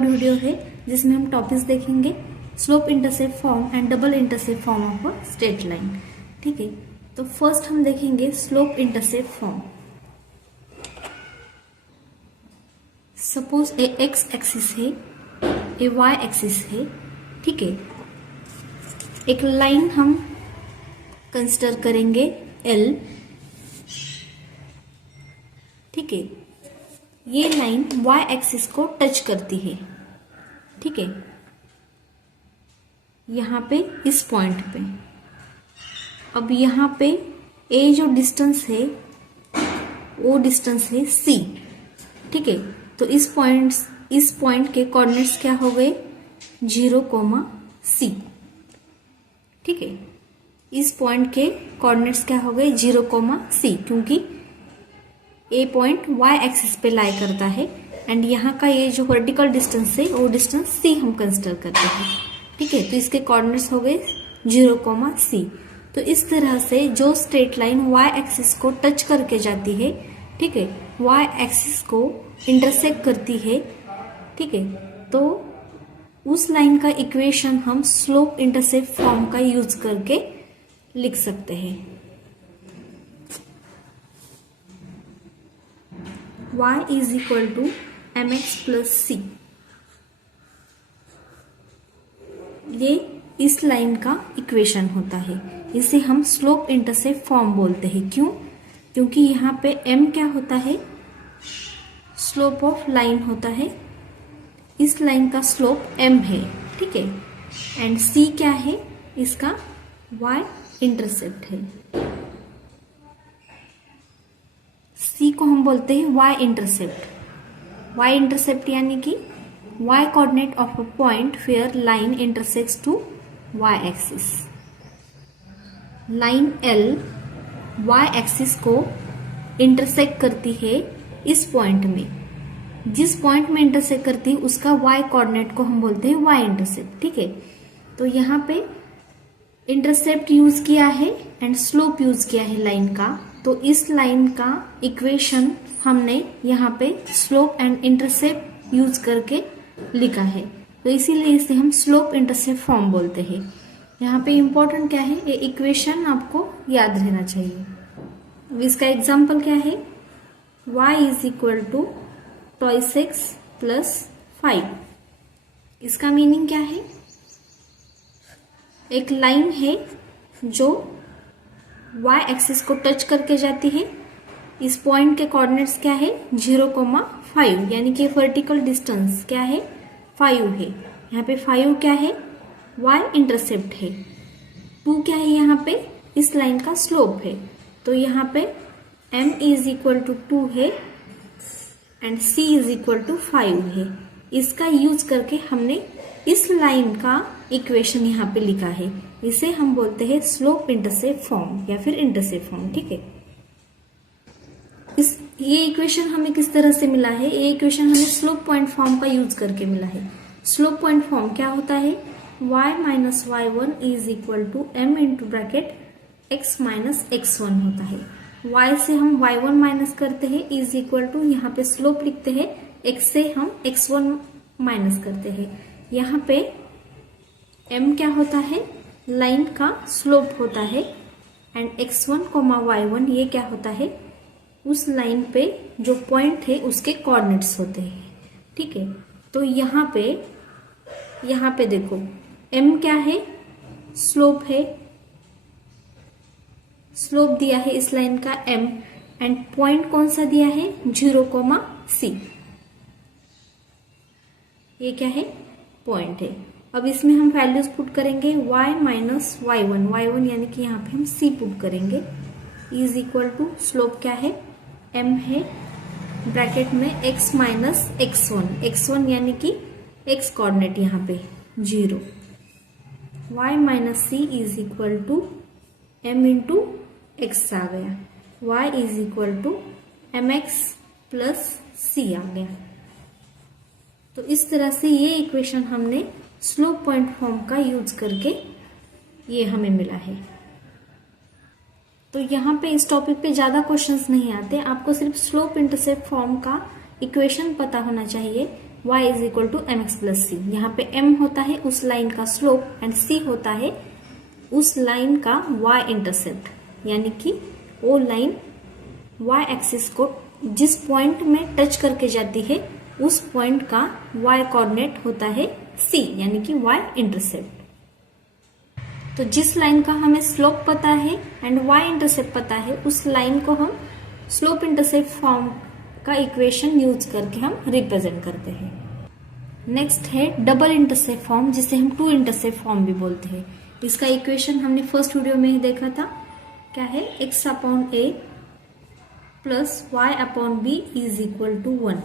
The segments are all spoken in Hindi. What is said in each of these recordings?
थर्ड वीडियो है जिसमें हम टॉपिक्स देखेंगे slope intercept form and double intercept form of a straight line. ठीक है, तो फर्स्ट हम देखेंगे स्लोप इंटरसेप्ट फॉर्म। सपोज ए एक्स एक्सिस है, ए वाई एक्सिस है। ठीक है, एक लाइन हम कंसिडर करेंगे एल। ठीक है, ये लाइन वाई एक्सिस को टच करती है। ठीक है, यहां पे इस पॉइंट पे। अब यहां पे ए जो डिस्टेंस है वो डिस्टेंस है सी। ठीक है, तो इस पॉइंट के कोऑर्डिनेट्स क्या हो गए 0, C। ठीक है, इस पॉइंट के कोऑर्डिनेट्स क्या हो गए 0, C, क्योंकि ए पॉइंट वाई एक्सिस पे लाई करता है एंड यहाँ का ये जो वर्टिकल डिस्टेंस है वो डिस्टेंस सी हम कंसिडर करते हैं। ठीक है, तो इसके कोऑर्डिनेट्स हो गए 0, C। तो इस तरह से जो स्ट्रेट लाइन वाई एक्सिस को टच करके जाती है, ठीक है, वाई एक्सिस को इंटरसेक्ट करती है। ठीक है, तो उस लाइन का इक्वेशन हम स्लोप इंटरसेप्ट फॉर्म का यूज करके लिख सकते हैं। y is equal to mx plus c। ये इस लाइन का इक्वेशन होता है, इसे हम स्लोप इंटरसेप्ट फॉर्म बोलते हैं। क्यों? क्योंकि यहाँ पे m क्या होता है, स्लोप ऑफ लाइन होता है। इस लाइन का स्लोप m है। ठीक है, एंड c क्या है, इसका y इंटरसेप्ट है। C को हम बोलते हैं y इंटरसेप्ट। y इंटरसेप्ट यानी कि y coordinate of a point where line intersects to y axis. Line L y axis को इंटरसेक्ट करती है इस पॉइंट में। जिस पॉइंट में इंटरसेक्ट करती है उसका y कोऑर्डिनेट को हम बोलते हैं y इंटरसेप्ट। ठीक है, तो यहाँ पे इंटरसेप्ट यूज किया है एंड स्लोप यूज किया है लाइन का। तो इस लाइन का इक्वेशन हमने यहाँ पे स्लोप एंड इंटरसेप्ट यूज करके लिखा है, तो इसीलिए इसे हम स्लोप इंटरसेप्ट फॉर्म बोलते हैं। यहाँ पे इम्पोर्टेंट क्या है, ये इक्वेशन आपको याद रहना चाहिए। इसका एग्जाम्पल क्या है, y is equal to 2x plus 5। इसका मीनिंग क्या है, एक लाइन है जो y एक्सिस को टच करके जाती है। इस पॉइंट के कोऑर्डिनेट्स क्या है 0, 5, यानी कि वर्टिकल डिस्टेंस क्या है 5 है। यहाँ पे 5 क्या है, y इंटरसेप्ट है। 2 क्या है, यहाँ पे इस लाइन का स्लोप है। तो यहाँ पे m इज इक्वल टू 2 है and c is equal to 5 है। इसका यूज करके हमने इस लाइन का इक्वेशन यहाँ पे लिखा है। इसे हम बोलते हैं स्लोप इंटरसेप्ट फॉर्म या फिर इंटरसेप्ट फॉर्म। ठीक है, ये इक्वेशन हमें किस तरह से मिला है, ये इक्वेशन हमें स्लोप पॉइंट फॉर्म का यूज करके मिला है। स्लोप पॉइंट फॉर्म क्या होता है, y minus y1 is equal to m into bracket x minus x1 होता है। y से हम y1 माइनस करते हैं इज इक्वल टू, यहाँ पे स्लोप लिखते हैं, x से हम x1 माइनस करते हैं। यहाँ पे m क्या होता है, लाइन का स्लोप होता है एंड x1, y1 ये क्या होता है, उस लाइन पे जो पॉइंट है उसके कोऑर्डिनेट्स होते हैं। ठीक है, तो यहाँ पे देखो m क्या है, स्लोप है, स्लोप दिया है इस लाइन का m एंड पॉइंट कौन सा दिया है 0, C। ये क्या है, पॉइंट है। अब इसमें हम वैल्यूज पुट करेंगे y माइनस y1 यानी कि यहाँ पे हम c पुट करेंगे इज इक्वल टू स्लोप क्या है m है, ब्रैकेट में x माइनस x1 यानी कि x कोऑर्डिनेट यहाँ पे 0, y minus c is equal to m into x आ गया, y is equal to mx plus c आ गया। तो इस तरह से ये इक्वेशन हमने स्लोप पॉइंट फॉर्म का यूज करके ये हमें मिला है। तो यहाँ पे इस टॉपिक पे ज्यादा क्वेश्चंस नहीं आते, आपको सिर्फ स्लोप इंटरसेप्ट फॉर्म का इक्वेशन पता होना चाहिए y is equal to m x plus c. यहाँ पे m होता है उस लाइन का स्लोप एंड c होता है उस लाइन का y इंटरसेप्ट, यानी कि वो लाइन y एक्सिस को जिस पॉइंट में टच करके जाती है उस पॉइंट का y कोऑर्डिनेट होता है c, यानी कि y इंटरसेप्ट। तो जिस लाइन का हमें स्लोप पता है एंड y इंटरसेप्ट पता है उस लाइन को हम स्लोप इंटरसेप्ट फॉर्म का इक्वेशन यूज करके हम रिप्रेजेंट करते हैं। नेक्स्ट है डबल इंटरसेप्ट फॉर्म, जिसे हम टू इंटरसेप्ट फॉर्म भी बोलते हैं। इसका इक्वेशन हमने फर्स्ट वीडियो में ही देखा था, क्या है x upon a plus y upon b is equal to 1।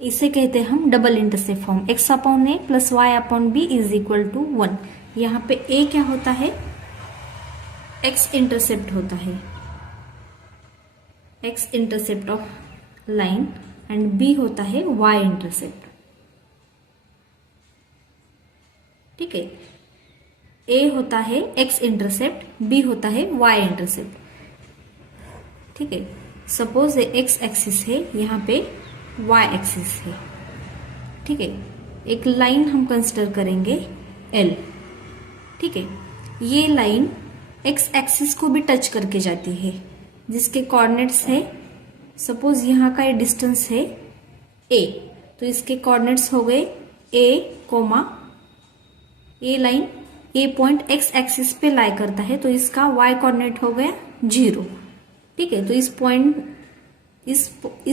इसे कहते हैं हम double intercept form, x upon a plus y upon b is equal to 1। यहाँ पे a क्या होता है, x इंटरसेप्ट होता है, x intercept of line and b होता है y इंटरसेप्ट। ठीक है, a होता है x इंटरसेप्ट, b होता है y इंटरसेप्ट। ठीक है, सपोज ये x एक्सिस है, यहाँ पे y एक्सिस है। ठीक है, एक लाइन हम कंसिडर करेंगे L। ठीक है, ये लाइन x एक्सिस को भी टच करके जाती है, जिसके कोऑर्डिनेट्स है, सपोज यहाँ का ये डिस्टेंस है a, तो इसके कोऑर्डिनेट्स हो गए a कोमा, ये line a point x axis पे लाई करता है, तो इसका y कोऑर्डिनेट हो गया 0। ठीक है, तो इस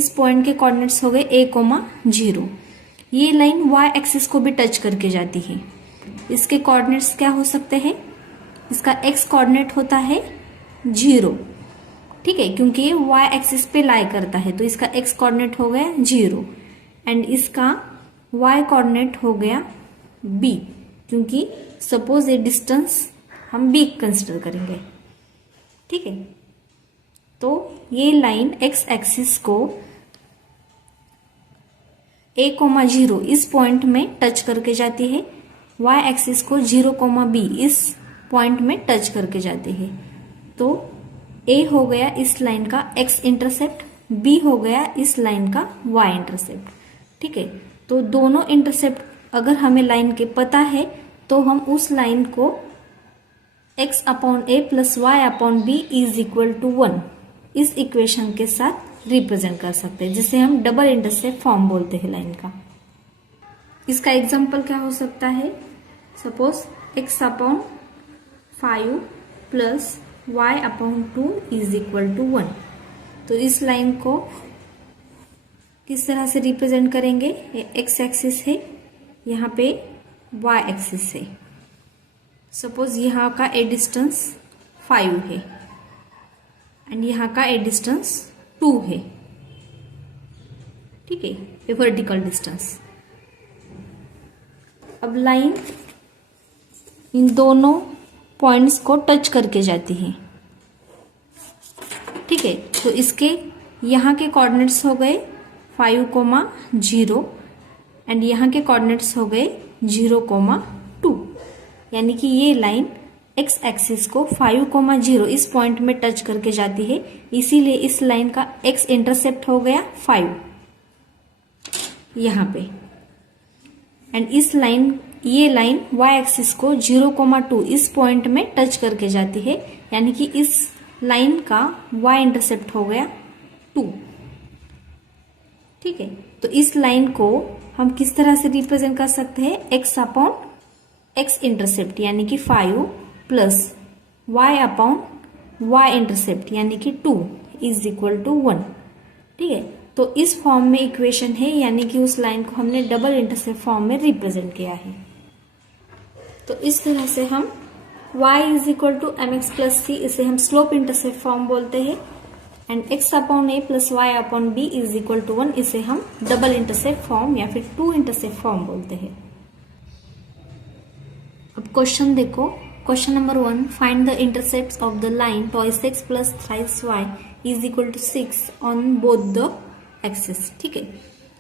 पॉइंट के कोऑर्डिनेट्स हो गए a कोमा 0। ये लाइन y एक्सिस को भी टच करके जाती है, इसके कोऑर्डिनेट्स क्या हो सकते हैं, इसका x कोऑर्डिनेट होता है 0। ठीक है, क्योंकि ये y एक्सिस पे लाई करता है, तो इसका x कोऑर्डिनेट हो गया 0 एंड इसका y कोऑर्डिनेट हो गया b, क्योंकि सपोज ये डिस्टेंस हम b कंसिडर करेंगे। ठीक है, तो ये लाइन x एक्सिस को a, 0 इस पॉइंट में टच करके जाती है, y एक्सिस को 0, b इस पॉइंट में टच करके जाती है। तो a हो गया इस लाइन का x इंटरसेप्ट, b हो गया इस लाइन का y इंटरसेप्ट। ठीक है, तो दोनों इंटरसेप्ट अगर हमें लाइन के पता है तो हम उस लाइन को x upon a plus y upon b is equal to 1 इस इक्वेशन के साथ रिप्रेजेंट कर सकते हैं, जिसे हम डबल इंटरसेप्ट फॉर्म बोलते हैं लाइन का। इसका एग्जांपल क्या हो सकता है, suppose x upon 5 plus y upon 2 is equal to 1। तो इस लाइन को किस तरह से रिप्रेजेंट करेंगे, ये x एक्सिस है, यहाँ पे y एक्सिस है। सपोज यहाँ का ए डिस्टेंस 5 है एंड यहाँ का ए डिस्टेंस 2 है। ठीक है, ये वर्टिकल डिस्टेंस। अब लाइन इन दोनों पॉइंट्स को टच करके जाती है। ठीक है, तो इसके यहाँ के कोऑर्डिनेट्स हो गए 5, 0 एंड यहाँ के कोऑर्डिनेट्स हो गए 0, 2, यानी कि ये लाइन x एक्सिस को 5, 0 इस पॉइंट में टच करके जाती है, इसीलिए इस लाइन का x इंटरसेप्ट हो गया 5 यहाँ पे एंड ये लाइन y एक्सिस को 0, 2 इस पॉइंट में टच करके जाती है, यानी कि इस लाइन का y इंटरसेप्ट हो गया 2। ठीक है, तो इस लाइन को हम किस तरह से रिप्रेजेंट कर सकते हैं, x अपॉन x इंटरसेप्ट यानी कि 5 plus y upon y intercept यानी कि 2 इज इक्वल टू 1। ठीक है, तो इस फॉर्म में इक्वेशन है, यानी कि उस लाइन को हमने डबल इंटरसेप्ट फॉर्म में रिप्रेजेंट किया है। तो इस तरह से हम y is equal to m x plus c, इसे हम स्लोप इंटरसेप्ट फॉर्म बोलते हैं and x upon a plus y upon b is equal to 1, इसे हम डबल इंटरसेप्ट फॉर्म या फिर टू इंटरसेप्ट फॉर्म बोलते हैं। अब क्वेश्चन देखो, question number 1, find the intercepts of the line twice x plus thrice y is equal to 6 on both the axis. ठीक है,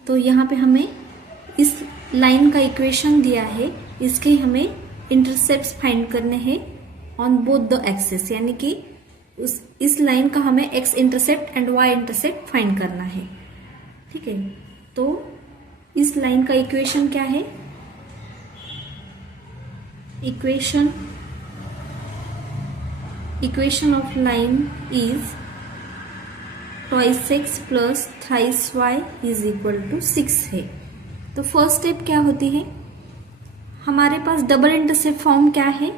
तो यहाँ पे हमें इस लाइन का इक्वेशन दिया है, इसके हमें इंटरसेप्ट्स फाइंड करने हैं ऑन बोथ द एक्सिस, यानी कि इस लाइन का हमें X intercept and Y intercept find करना है। ठीक है, तो इस लाइन का इक्वेशन क्या है? Equation of line is twice x plus thrice y is equal to 6 है। तो फर्स्ट स्टेप क्या होती है? हमारे पास डबल इंटरसेप्ट फॉर्म क्या है?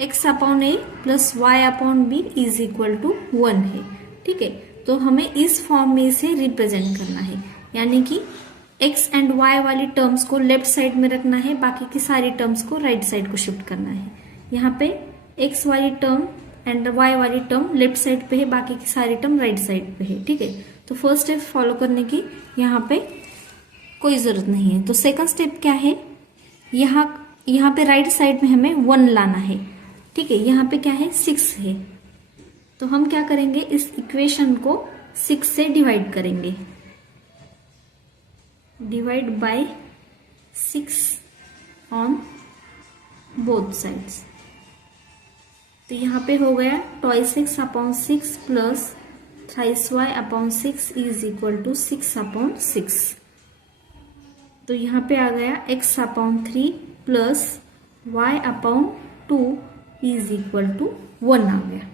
x upon a plus y upon b is equal to 1 है। ठीक है, तो हमें इस फॉर्म में इसे रिप्रेजेंट करना है, यानी कि x एंड y वाली टर्म्स को लेफ्ट साइड में रखना है, बाकी की सारी टर्म्स को राइट साइड को शिफ्ट करना है। यहाँ पे x वाली टर्म एंड y वाली टर्म लेफ्ट साइड पे है, बाकी की सारी टर्म राइट साइड पे है। ठीक है, तो फर्स्ट स्टेप फॉलो करने की यहाँ पे कोई जरूरत नहीं है। तो सेकंड स्टेप क्या है? यहाँ पे राइट साइड में हमें 1 लाना है। ठीक है, यहाँ पे क्या है? 6 है। तो हम क्या करेंगे? इस इक्वेशन को 6 से डिवाइड करेंगे, divide by 6 on both sides. तो यहाँ पे हो गया twice x upon 6 plus thrice y upon 6 is equal to 6 upon 6। तो यहाँ पे आ गया x upon 3 plus y upon 2 is equal to 1 आ गया।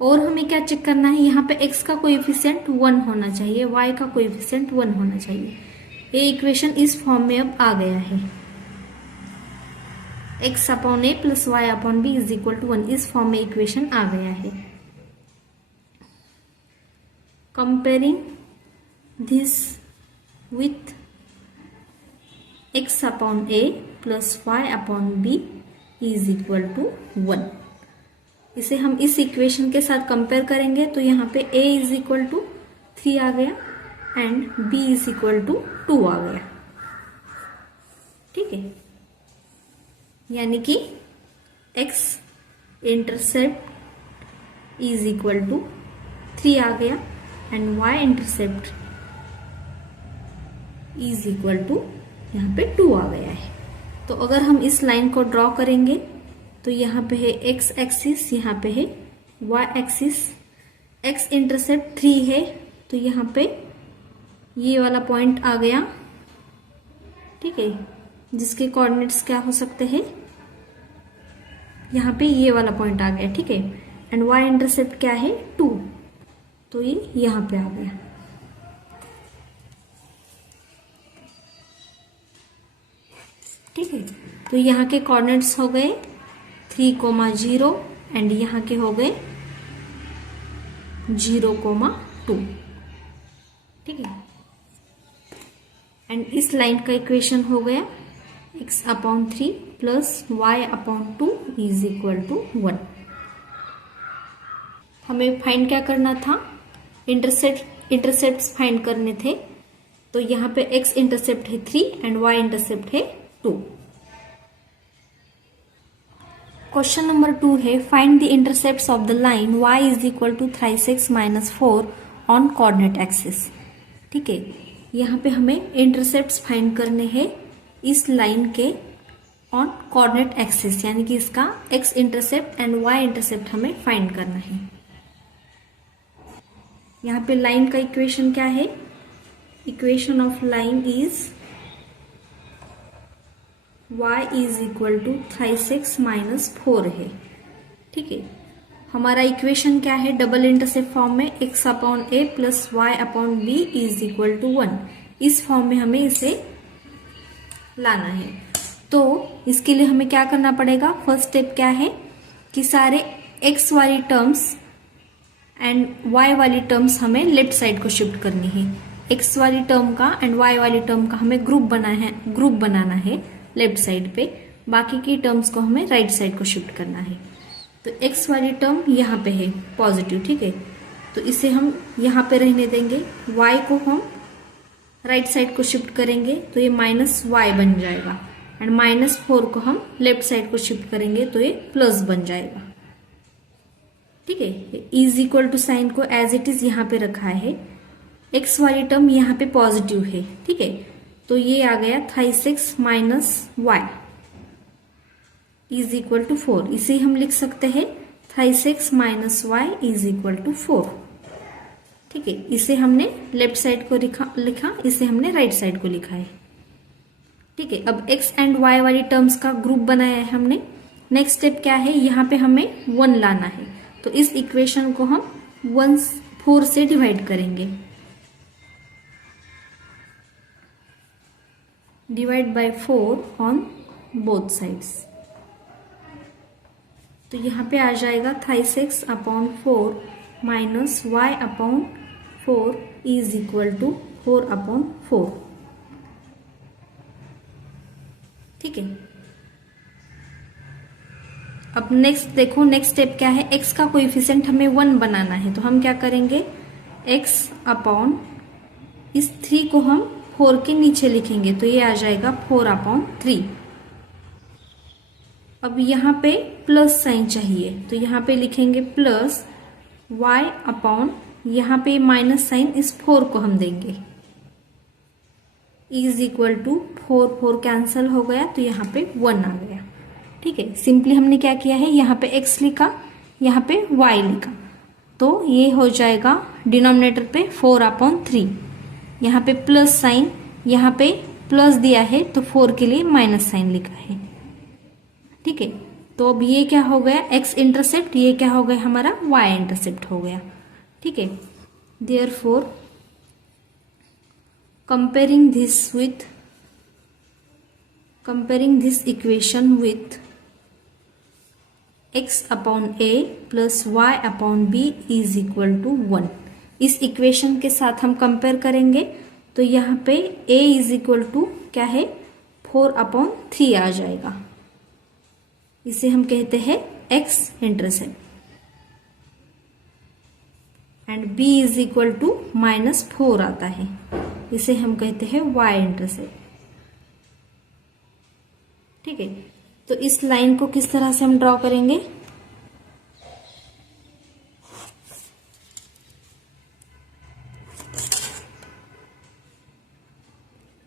और हमें क्या चेक करना है? यहाँ पे x का कोएफिशिएंट 1 होना चाहिए, y का कोएफिशिएंट 1 होना चाहिए। ये इक्वेशन इस फॉर्म में अब आ गया है, x upon a plus y upon b is equal to 1। इस फॉर्म में इक्वेशन आ गया है। Comparing this with x upon a plus y upon b is equal to 1। इसे हम इस इक्वेशन के साथ कंपेयर करेंगे तो यहाँ पे a is equal to 3 आ गया and b is equal to 2 आ गया। ठीक है, यानी कि x intercept is equal to 3 आ गया and y intercept is equal to यहाँ पे 2 आ गया है। तो अगर हम इस लाइन को ड्रॉ करेंगे तो यहाँ पे है x एक्सिस, यहाँ पे है y एक्सिस। x इंटरसेप्ट 3 है, तो यहाँ पे ये वाला पॉइंट आ गया। ठीक है, जिसके कोऑर्डिनेट्स क्या हो सकते हैं? यहाँ पे ये वाला पॉइंट आ गया। ठीक है, एंड y इंटरसेप्ट क्या है? 2, तो ये यहाँ पे आ गया। ठीक है, तो यहाँ के कोऑर्डिनेट्स हो गए 3,0 एंड यहाँ के हो गए 0,2। ठीक है, एंड इस लाइन का इक्वेशन हो गया x upon 3 plus y upon 2 is equal to 1। हमें फाइंड क्या करना था? इंटरसेप्ट फाइंड करने थे। तो यहाँ पे x इंटरसेप्ट है 3 एंड y इंटरसेप्ट है 2। क्वेश्चन नंबर 2 है find the intercepts of the line y is equal to thrice x minus 4 on coordinate axis. ठीक है, यहाँ पे हमें इंटरसेप्ट्स फाइंड करने हैं इस लाइन के ऑन कोऑर्डिनेट एक्सिस, यानी कि इसका x intercept and y intercept हमें फाइंड करना है। यहाँ पे लाइन का इक्वेशन क्या है? Equation of line is y is equal to thrice x minus 4 है। ठीक है, हमारा इक्वेशन क्या है? डबल इंटरसेप्ट फॉर्म में x upon a plus y upon b is equal to 1। इस फॉर्म में हमें इसे लाना है। तो इसके लिए हमें क्या करना पड़ेगा? फर्स्ट स्टेप क्या है कि सारे x वाली टर्म्स एंड y वाली टर्म्स हमें लेफ्ट साइड को शिफ्ट करनी है। x वाली टर्म का एंड y वाली टर्म का हमें ग्रुप बनाना है लेफ्ट साइड पे, बाकी की टर्म्स को हमें राइट साइड को शिफ्ट करना है। तो x वाली टर्म यहाँ पे है पॉजिटिव। ठीक है, तो इसे हम यहाँ पे रहने देंगे। y को हम राइट साइड को शिफ्ट करेंगे तो ये माइनस वाई बन जाएगा एंड माइनस 4 को हम लेफ्ट साइड को शिफ्ट करेंगे तो ये प्लस बन जाएगा। ठीक है, इज इक्वल टू साइन को एज इट इज यहाँ पे रखा है। x वाली टर्म यहाँ पे पॉजिटिव है। ठीक है, तो ये आ गया thrice x minus y. Is equal to 4। इसे हम लिख सकते हैं 3x minus y is equal to 4। ठीक है, इसे हमने लेफ्ट साइड को लिखा, इसे हमने राइट साइड को लिखा है। ठीक है, अब x एंड y वाली टर्म्स का ग्रुप बनाया है हमने। नेक्स्ट स्टेप क्या है, यहाँ पे हमें 1 लाना है, तो इस इक्वेशन को हम 4 से डिवाइड करेंगे। Divide by 4 on both sides, तो यहाँ पे आ जाएगा 3x upon 4 minus y upon 4 is equal to 4 upon 4। ठीक है, अब नेक्स्ट देखो, नेक्स्ट स्टेप क्या है, x का कोएफिशिएंट हमें 1 बनाना है, तो हम क्या करेंगे, x अपॉन इस 3 को हम 4 के नीचे लिखेंगे, तो ये आ जाएगा 4 अपॉन 3। अब यहाँ पे प्लस साइन चाहिए, तो यहाँ पे लिखेंगे प्लस y अपॉन, यहाँ पे माइनस साइन इस 4 को हम देंगे, इज इक्वल टू 4 कैंसल हो गया, तो यहाँ पे 1 आ गया। ठीक है, सिंपली हमने क्या किया है, यहाँ पे x लिखा, यहाँ पे y लिखा, तो ये हो जाएगा डिनोमिनेटर पे 4 अपॉन 3। यहाँ पे प्लस साइन, यहाँ पे प्लस दिया है तो 4 के लिए माइनस साइन लिखा है। ठीक है, तो अब ये क्या हो गया, x इंटरसेप्ट, ये क्या हो गया हमारा y इंटरसेप्ट हो गया। ठीक है, therefore comparing this equation with x upon a plus y upon b is equal to 1। इस इक्वेशन के साथ हम कंपेयर करेंगे, तो यहाँ पे a इज इक्वल टू क्या है, 4 अपॉन 3 आ जाएगा। इसे हम कहते हैं x intercept, and b is equal to -4 आता है, इसे हम कहते हैं y इंटरसेप्ट। ठीक है, तो इस लाइन को किस तरह से हम ड्रॉ करेंगे,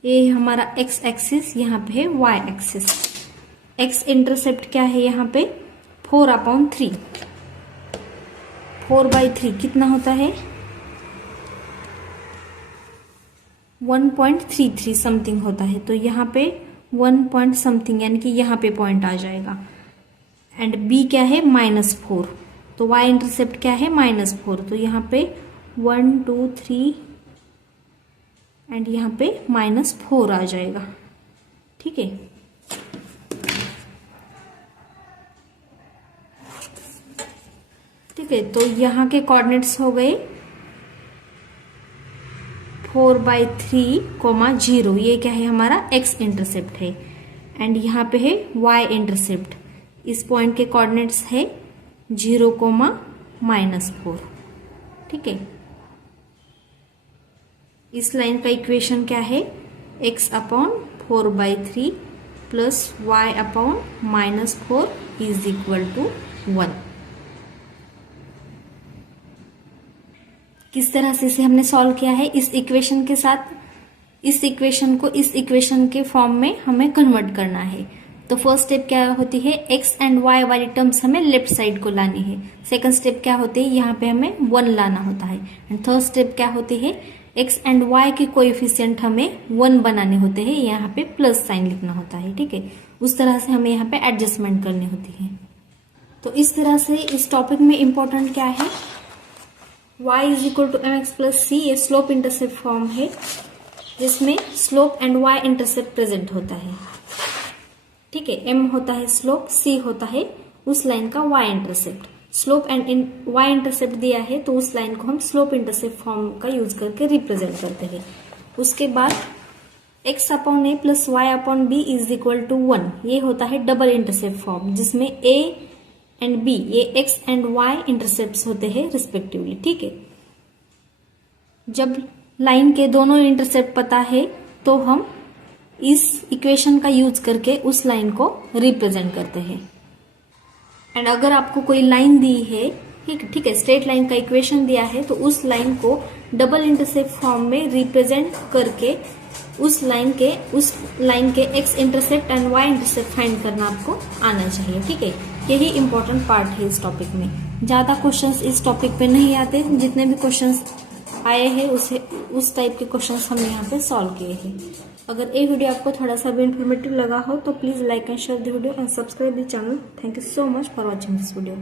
ये हमारा x एक्सिस, यहाँ पे है y एक्सिस। x इंटरसेप्ट क्या है, यहाँ पे 4 अपॉन 3, 4/3 कितना होता है, 1.33 समथिंग होता है, तो यहाँ पे 1 पॉइंट समथिंग, यानी कि यहाँ पे पॉइंट आ जाएगा। एंड b क्या है, -4, तो y इंटरसेप्ट क्या है, -4, तो यहाँ पे 1 2 3 एंड यहाँ पे -4 आ जाएगा। ठीक है, ठीक है, तो यहाँ के कोऑर्डिनेट्स हो गए 4/3, 0, ये क्या है हमारा x इंटरसेप्ट है, एंड यहाँ पे है y इंटरसेप्ट। इस पॉइंट के कोऑर्डिनेट्स है 0, -4। ठीक है, इस लाइन का इक्वेशन क्या है, x upon 4/3 plus y upon -4 is equal to 1। किस तरह से इसे हमने सॉल्व किया है, इस इक्वेशन के साथ इस इक्वेशन को इस इक्वेशन के फॉर्म में हमें कन्वर्ट करना है। तो फर्स्ट स्टेप क्या होती है, x एंड y वाली टर्म्स हमें लेफ्ट साइड को लानी है। सेकंड स्टेप क्या होती है, यहाँ पे हमें 1 लाना होता है। एंड थर्ड स्टेप क्या होती है, x एंड y के कोएफिशिएंट हमें 1 बनाने होते हैं, यहाँ पे प्लस साइन लिखना होता है। ठीक है, उस तरह से हमें यहाँ पे एडजस्टमेंट करनी होती है। तो इस तरह से इस टॉपिक में इंपॉर्टेंट क्या है, y is equal to mx plus c, ये स्लोप इंटरसेप्ट फॉर्म है जिसमें slope and y intercept present होता है। ठीक है, m होता है स्लोप, c होता है उस लाइन का y intercept. Slope and y intercept दिया है तो उस लाइन को हम स्लोप इंटरसेप्ट फॉर्म का यूज करके रिप्रेजेंट करते हैं। उसके बाद x upon a plus y upon b is equal to 1, ये होता है डबल इंटरसेप्ट फॉर्म जिसमें a एंड b ये x एंड y इंटरसेप्ट होते हैं रिस्पेक्टिवली। ठीक है, जब लाइन के दोनों इंटरसेप्ट पता है तो हम इस इक्वेशन का यूज करके उस लाइन को रिप्रेजेंट करते हैं। एंड अगर आपको कोई लाइन दी है, ठीक है, स्ट्रेट लाइन का इक्वेशन दिया है तो उस लाइन को डबल इंटरसेप्ट फॉर्म में रिप्रेजेंट करके उस लाइन के x intercept and Y intercept find करना आपको आना चाहिए। ठीक है, यही इंपॉर्टेंट पार्ट है इस टॉपिक में। ज्यादा क्वेश्चंस इस टॉपिक पे नहीं आते, जितने भी क्वेश्चंस आए हैं उस टाइप के क्वेश्चंस हमने यहाँ पे सॉल्व किए हैं। अगर ये वीडियो आपको थोड़ा सा भी इन्फॉर्मेटिव लगा हो तो please like and share the video and subscribe the channel. Thank you so much for watching this video.